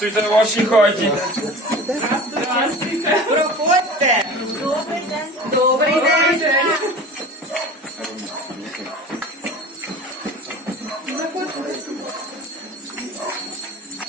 Здравствуйте в вашій хаті. Проходьте. Добрий день. Добрий день.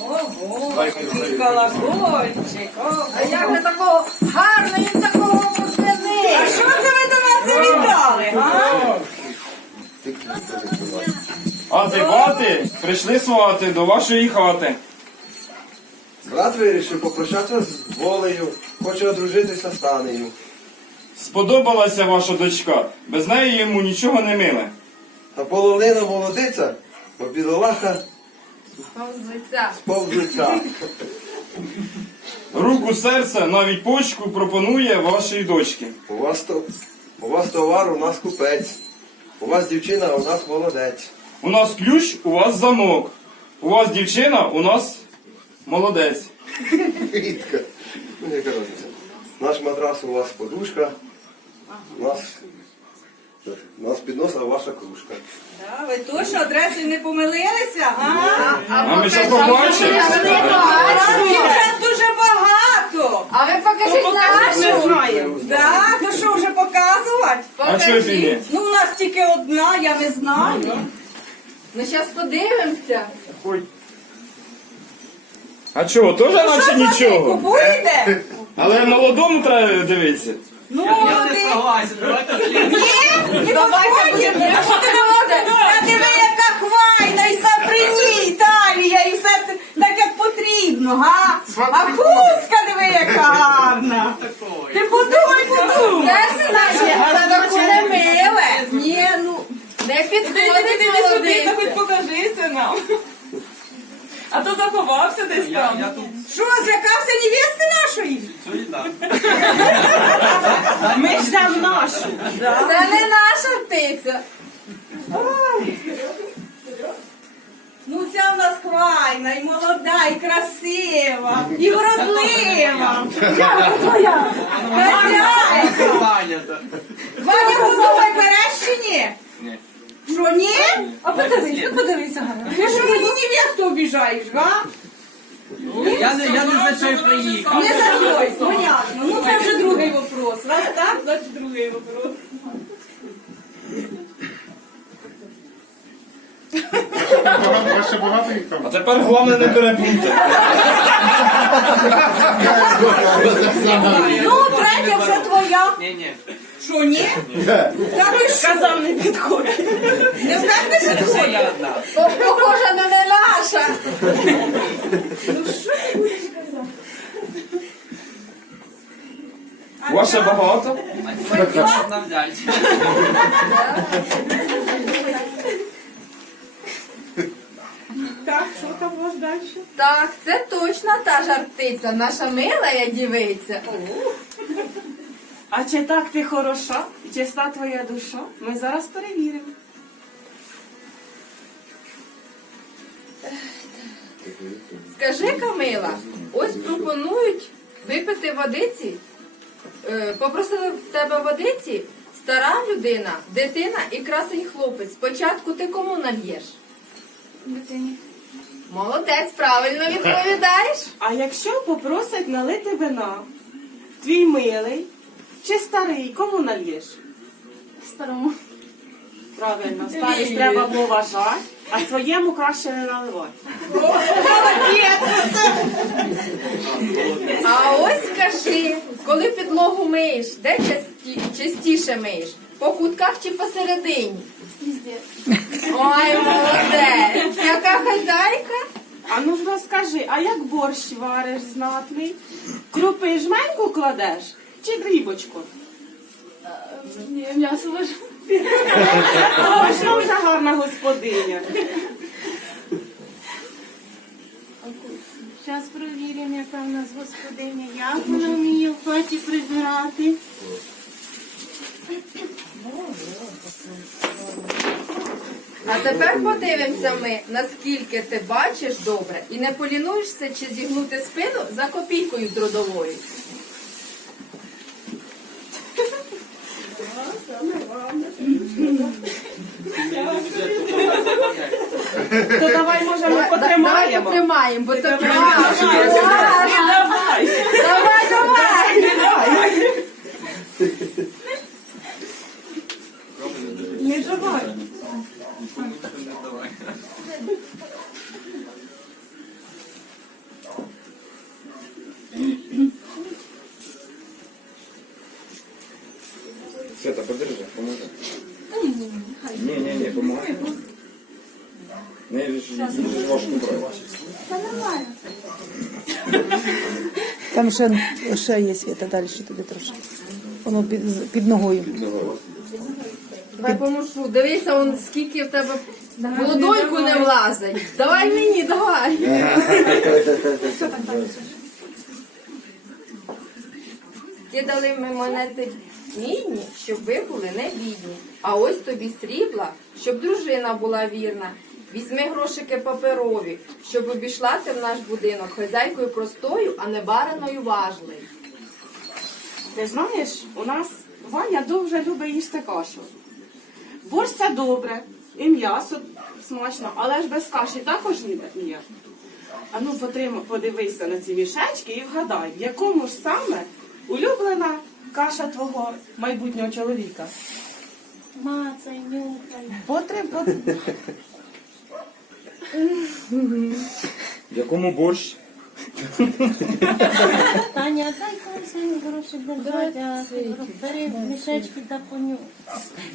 Ого, який колокольчик. А як ви такого гарного і такого А пустини? що це ви до нас завітали, а? А ти бати, прийшли свати до вашої хати. Брат вирішив попрощатися з волею, хоче одружитися з Танею. Сподобалася ваша дочка. Без неї йому нічого не миле. Та полонина молодиця, бо бідолаха Повзуться. повзуться. Руку, серце, навіть почку пропонує вашій дочці. У вас, то, у вас товар, у нас купець. У вас дівчина, у нас молодець. У нас ключ, у вас замок. У вас дівчина, у нас молодець. Рідка. Ну, яка разниця. Наш матрас у вас подушка. У нас, у нас підноса ваша кружка. Да, ви точно адресою не помилилися, а? А ми ще побачимо. Нас дівчат дуже багато. А ви покажіть нашу. знаємо. Да, ну що вже показувати? А чого ти ні? Ну, у нас тільки одна, я не знаю. Ну, зараз подивимося. А чого, теж наче за ви нічого. купуєте? Але молодому треба дивитися. Ну, Я не согласен, давайте. Ні, не давайте А що ти говорите? Та диви, яка хвайна, і все при ній, Італія, і все так, як потрібно, га? А хустка диви, яка гарна. Такого. Ти подумай, подумай. Це наше, це таку не миле. Ні, ну, не Ти підходить диви сюди, та хоч молодиця. покажися нам. А то заховався десь Я, я тут Що, злякався невести нашої? Ми ж там нашу. Це не наша птиця. Ну ця в нас хвайна, і молода, і красива, і вродлива. Як твоя? Хазяйка. Ваня, подумай, береш ні? Ні. Що, ні? А подивись, ну подивися. Ти що мені невесту обіжаєш, га? Я не, я не за що приїхав. Не за той, понятно. Ну це вже другий вопрос. Раз так, значить другий вопрос. Ваше багато їх там. А тепер головне не переплутати. Ну, третя вже твоя. Ні, ні. Що, ні? Та ви ж казав, не підходить. Не впевнеся, що Це я? я одна. По- Похожа на не наша. Ваше багато? Можна взяти. Так, що там у вас далі? Так, це точно та жартиця, наша мила дівиця. А чи так ти хороша і чиста твоя душа? Ми зараз перевіримо. Скажи, Камила, ось пропонують випити водиці. Е, Попросили в тебе водиці стара людина, дитина і красень хлопець. Спочатку ти кому нальєш? Дитині. Молодець, правильно відповідаєш. А якщо попросять налити вина, твій милий чи старий, кому нальєш? Старому. Правильно, старість треба поважати, а своєму краще не наливати. А ось скажи, коли підлогу миєш, де часті, частіше миєш? По кутках чи посередині? Ой, молодець! Яка хазяйка? А ну ж розкажи, а як борщ вариш знатний? Крупи жменьку кладеш чи дрібочку? Ні, м'ясо лежу. О, що вже гарна господиня. Зараз перевіримо, яка в нас господиня, як вона вміє в хаті прибирати. А тепер подивимося ми, наскільки ти бачиш добре і не полінуєшся чи зігнути спину за копійкою трудовою. То давай, може, ми Давай потримаємо. потримаємо, бо то. давай, давай. Давай, давай. Не давай. Света, подержи, поможи. Ні, ні, ні, помагай. Не ж ж важко брати. Там ще, ще є світа, далі тобі трошки. Воно під, під ногою. Давай поможу. Дивися, он скільки в тебе в ладоньку не влазить. Давай мені, давай. Кидали ми монети мідні, щоб ви були не бідні. А ось тобі срібла, щоб дружина була вірна. Візьми грошики паперові, щоб обійшла ти в наш будинок хазяйкою простою, а не бариною важлою. Ти знаєш, у нас Ваня дуже любить їсти кашу. Борщ це добре, і м'ясо смачно, але ж без каші також ні- ніяк. А ну потрим- подивися на ці мішечки і вгадай, в якому ж саме улюблена каша твого майбутнього чоловіка. Мацай, нюхай. Потрим, пот- В якому борщ? Таня, дай колись гроші держати, а бери мішечки та понюхай.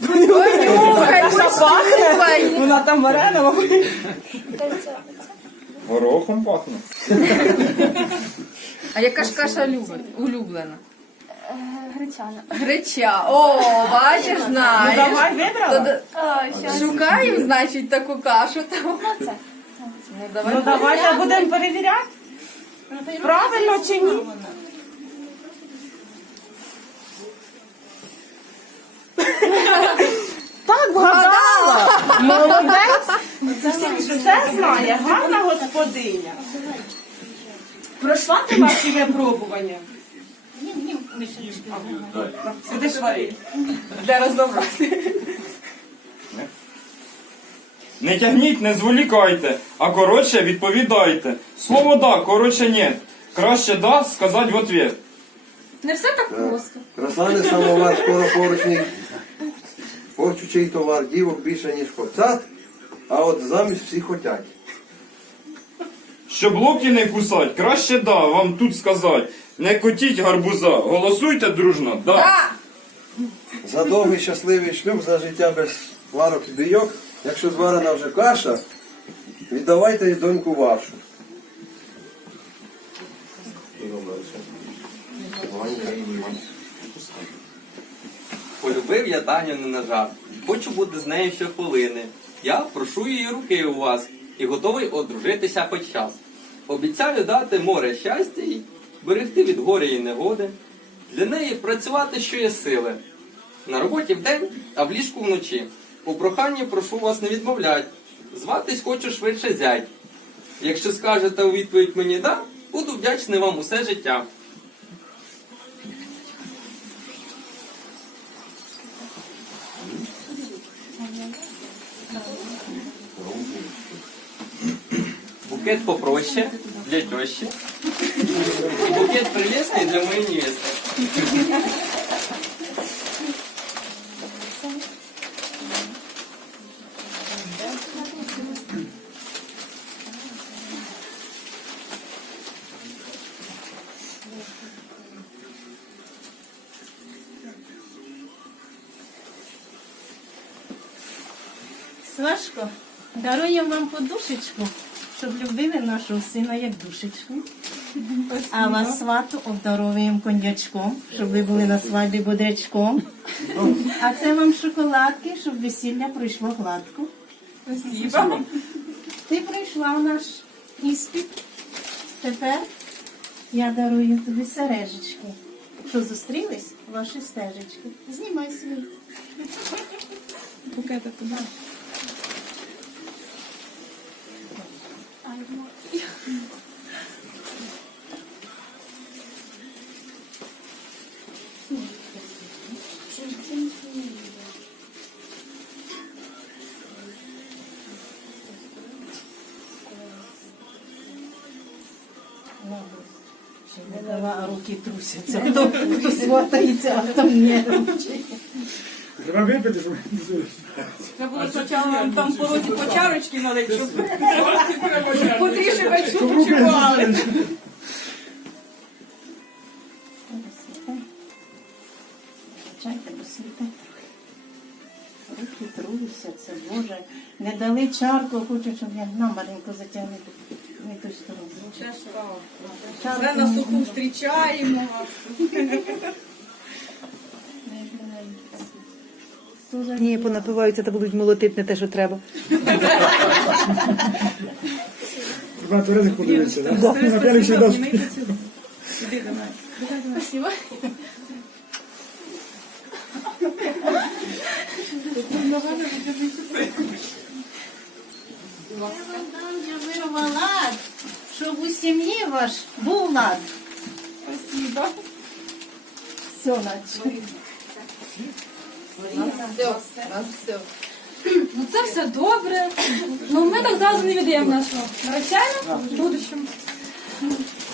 Понюхай, послухай. Вона там варенова. Горохом пахне. А яка ж каша любить, улюблена? Гречана. Греча. О, бачиш, Ну давай То вибрала. Шукаємо, значить, таку кашу. Там. Це. Ну, давай. Ну давайте будемо перевіряти. Правильно чи ні? Так, вгадала. Молодець. Все знає, гарна господиня. Пройшла ти ваші випробування? Мішечки. Сидиш. Для розбрати. Не тягніть, не зволікайте, а коротше відповідайте. Слово да, коротше ні. Краще да сказати в ответ. Не все так просто. Красане самовар, скоро поручний. Порчучий товар, дівок більше, ніж коцат, а от замість всі хотять. Щоб локті не кусать, краще да, вам тут сказать. Не котіть гарбуза, голосуйте дружно, да. За довгий щасливий шлюб, за життя без сварок і бійок. Якщо зварена вже каша, віддавайте і доньку вашу. Полюбив я Таню не на жарт. Хочу бути з нею щохвилини. Я прошу її руки у вас і готовий одружитися хоч час. Обіцяю дати море щастя їй, берегти від горя і негоди. Для неї працювати що є сили. На роботі вдень, а в ліжку вночі. У проханні прошу вас не відмовлять. Зватись хочу швидше зять. Якщо скажете у відповідь мені да, буду вдячний вам усе життя. Букет попроще для тещи. Букет прелестный для моей невесты. Свашко, даруємо вам подушечку, щоб любили нашого сина як душечку. А вас свату обдаровуємо коньячком, щоб ви були на свадьбі бодрячком. А це вам шоколадки, щоб весілля пройшло гладко. Спасибо. Ти пройшла наш іспит. Тепер я дарую тобі сережечки. Що зустрілись, ваші стежечки. Знімай свій. Букета туди. Руки трусяться. Хто, хто сватається, а хто ні. Треба випити, щоб Треба було спочатку там по по чарочки налить, щоб потрішки вечір почували. Чайте. Руки трусяться, Боже. Не дали чарку, хочу, щоб я на маленько затягнути. Не ту сторону. Все на суху зустрічаємо. Ні, понапиваються та будуть молотити не те, що треба. треба тверезих подивитися, так? П'яних ще дасть. Спасибо. Я вам дам я у сім'ї ваш був лад. Спасибо. Все, наче. Все, все. Ну це все добре. Ну ми так зразу не віддаємо нашого нареченого в будущому.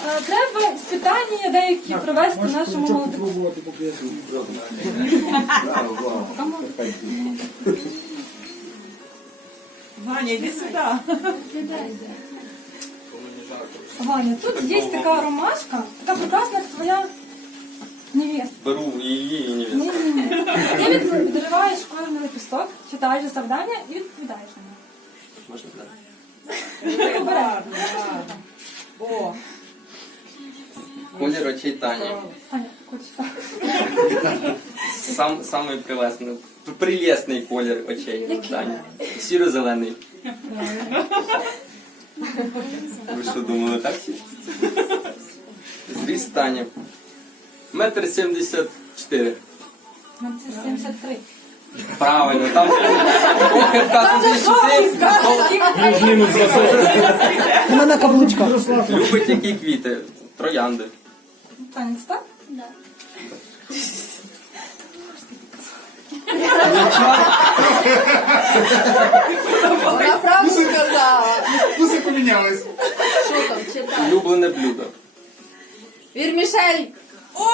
Е, Треба спитання деякі провести нашому поп'яти. Ваня, йди сюди. Ваня, тут є така ромашка, така прекрасна, як твоя невеста. Беру її і не Ні, ні, ні. Ти від- відриваєш кожен лепісток, читаєш завдання і відповідаєш на нього. Можна так? Ти обереш. О, Колір очей Тані. Аня, так? Сам, самий прелесний, прелесний колір очей Тані. Сіро-зелений. Ви що думали, так? Зріст Тані. Метр сімдесят чотири. Нам це 73. Правильно, там трохи так Вона на каблучках. Любить які квіти? Троянди. Танець, так? Правду сказала. Вкуси помінялись. Що там, читай. Улюблене блюдо. Вірмішель. О!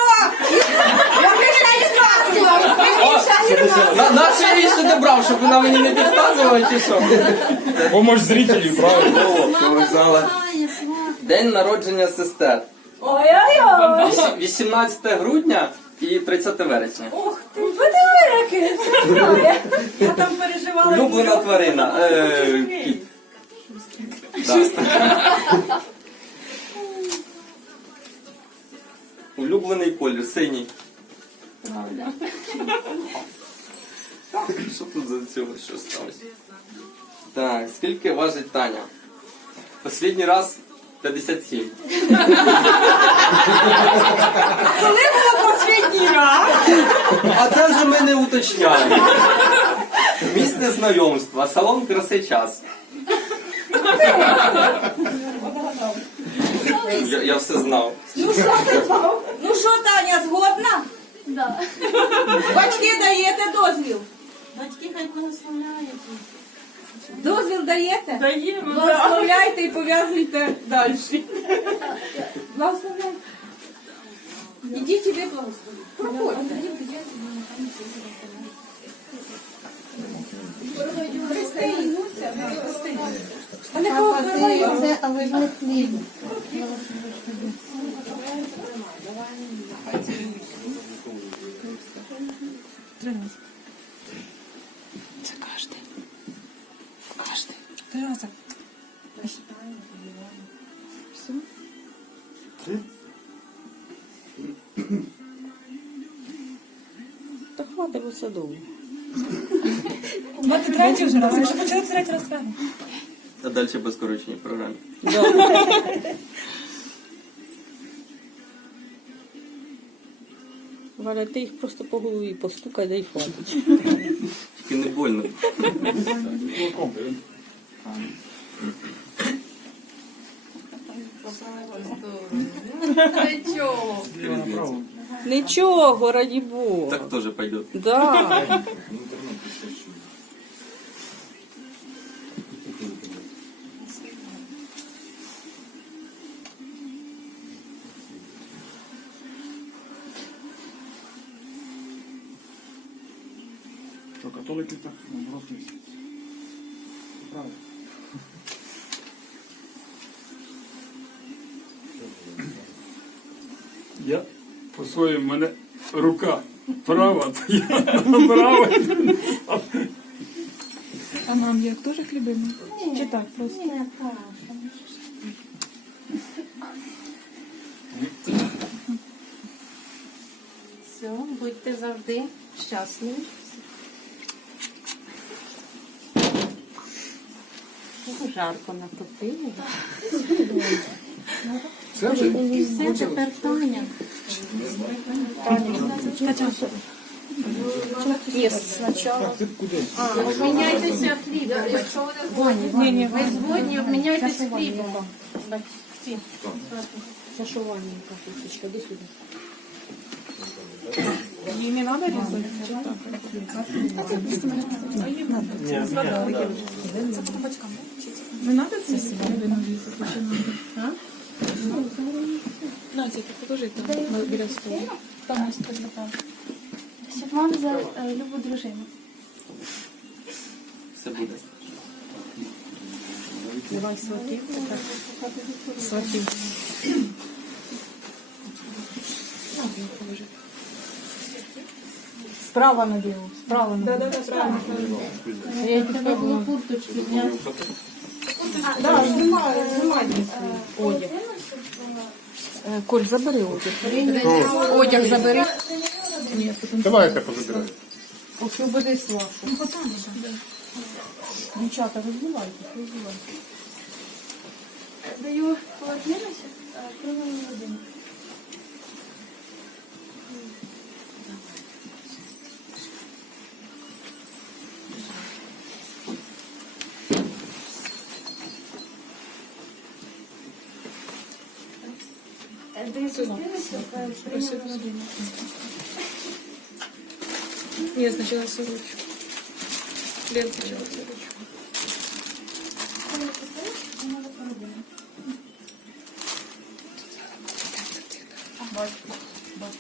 Я вже сказала! На, на що я її сюди брав, щоб вона мені не підказувала чи що? Помощь зрителів, правильно? Казала. День народження сестер. Ой-ой-ой! Вісі- 18 грудня і 30 вересня. Ух ти! Все знає. Я там переживала. Улюблена тварина. Е, кіт. Да. Улюблений колір, синій. Так, Що тут за цього що сталося? Так, скільки важить Таня? Останній раз 57. Коли було останній раз? А це вже ми не уточняємо. Місце знайомства, салон краси час. Я, я все знав. Ну що ти знав? Ну що, Таня, згодна? Да. Батьки даєте дозвіл? Батьки хай благословляють. Дозвіл даєте? Даємо, Благословляйте і пов'язуйте далі. Благословляйте. Ідіть і ви благословляйте. Проходьте. Христинуться, ви не кого вбивають? Це, але не хліб. Та хватить бо все довго. Ми третій вже раз. Ми вже почали третій раз рано. А далі по скороченій програмі. Валя, ти їх просто по голові постукай, да й хватить. Тільки не больно. Нічого. Нічого, раді Бога. Так теж пойде. Да. Католики так наоборот. є. Правда. Я по-своєму, мене рука права, то я права. А нам як теж хлібини? Чи так просто? Ні, так. Все, будьте завжди щасливі. Жарко натопили. Це вже І все тепер Таня. Ти куди? Обміняйтеся хлібом. Ні, ні. Ви згодні, обміняйтесь хлібом. Її не треба різати? Не треба це хлібину різати? Чи надо? Настя, ти положи там на- біля столу. Там на столі, там. Щоб вам за е, любу дружину. Все буде. Давай сватів. Сватів. Справа на білу, справа на білу. Я тебе було курточку Да, знімай, знімай одяг. Коль, забери одяг. Одяг забери. Давайте позабирайте. Освободи Славку. Дівчата, роздівайте, роздівайте. Даю полотниночок, приймемо один. Даю полотниночок, приймемо один. Ні, спочатку сорочку. Лен спочатку сорочку.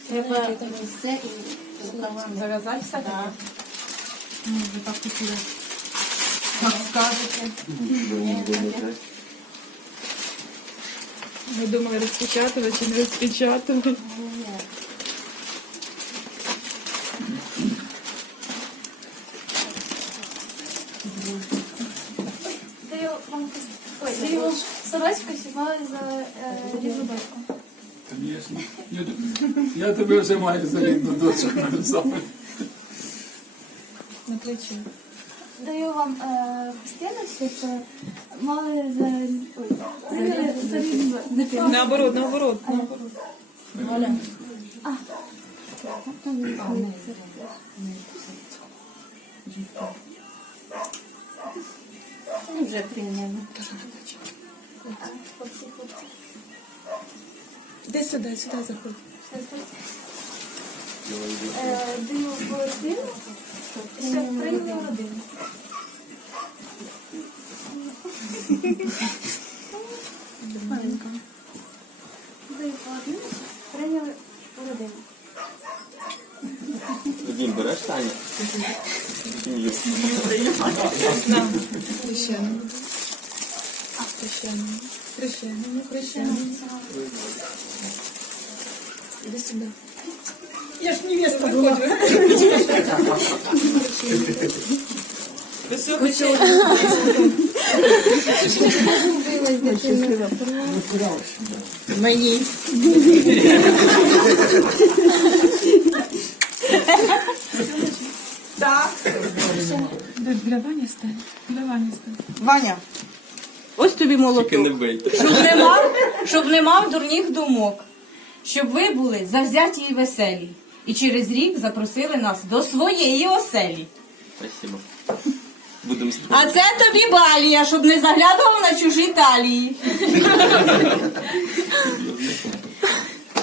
Треба все і словами. Зав'язати все? Так. Ну, ви так хотіли. Як скажете. Ми думали розпечатувати чи не розпечатувати. Даю вам ой, даю вам сорочку, щоб мали за е, рідну дочку. Звісно. Я, я тебе вже маю за рідну дочку. На плечі. Даю вам е, е, мали за ой, прийняли за рідну дитину. Наоборот, наоборот, наоборот. Ми вже прийняли. Хлопці, хлопці. Де сюди, сюди заходь. Е, Даю полотину, щоб прийняли родину. Даю полотину, щоб прийняли родину. Дім, береш Таня? Хрещено. Хрещено. Хрещено. Хрещено. Іди сюди. Я ж невеста була. Мені. Так. Для Вані стань. Для Вані стань. Ваня, ось тобі молоток. Тільки не бийте. Щоб не мав, щоб не мав дурних думок. Щоб ви були завзяті і веселі. І через рік запросили нас до своєї оселі. Спасибо. Будемо А це тобі балія, щоб не заглядував на чужі талії.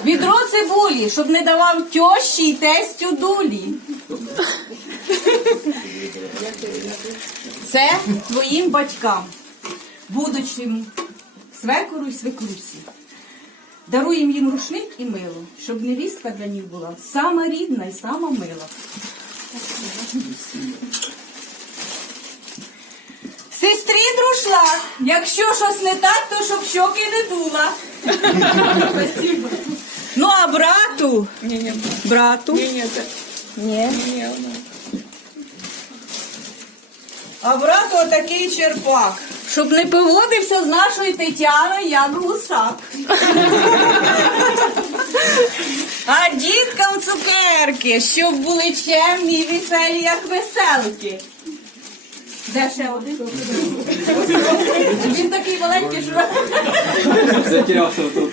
Відро цибулі, щоб не давав тьощі й тестю дулі. Це твоїм батькам, будучим свекору й свекрусі. Даруємо їм рушник і мило, щоб невістка для них була сама рідна і сама мила. Пішла. Якщо щось не так, то щоб щоки не дула. Спасибо. Ну а брату? Ні, ні. Брату? Ні, ні. Ні. А брату отакий черпак. Щоб не поводився з нашою Тетяною, як гусак. А діткам цукерки, щоб були чемні і веселі, як веселки. Де ще один? Він такий маленький, що. Затерявся тут.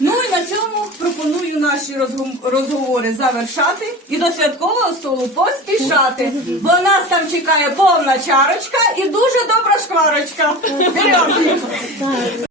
Ну і на цьому пропоную наші розговори завершати і до святкового столу поспішати. Бо нас там чекає повна чарочка і дуже добра шкварочка.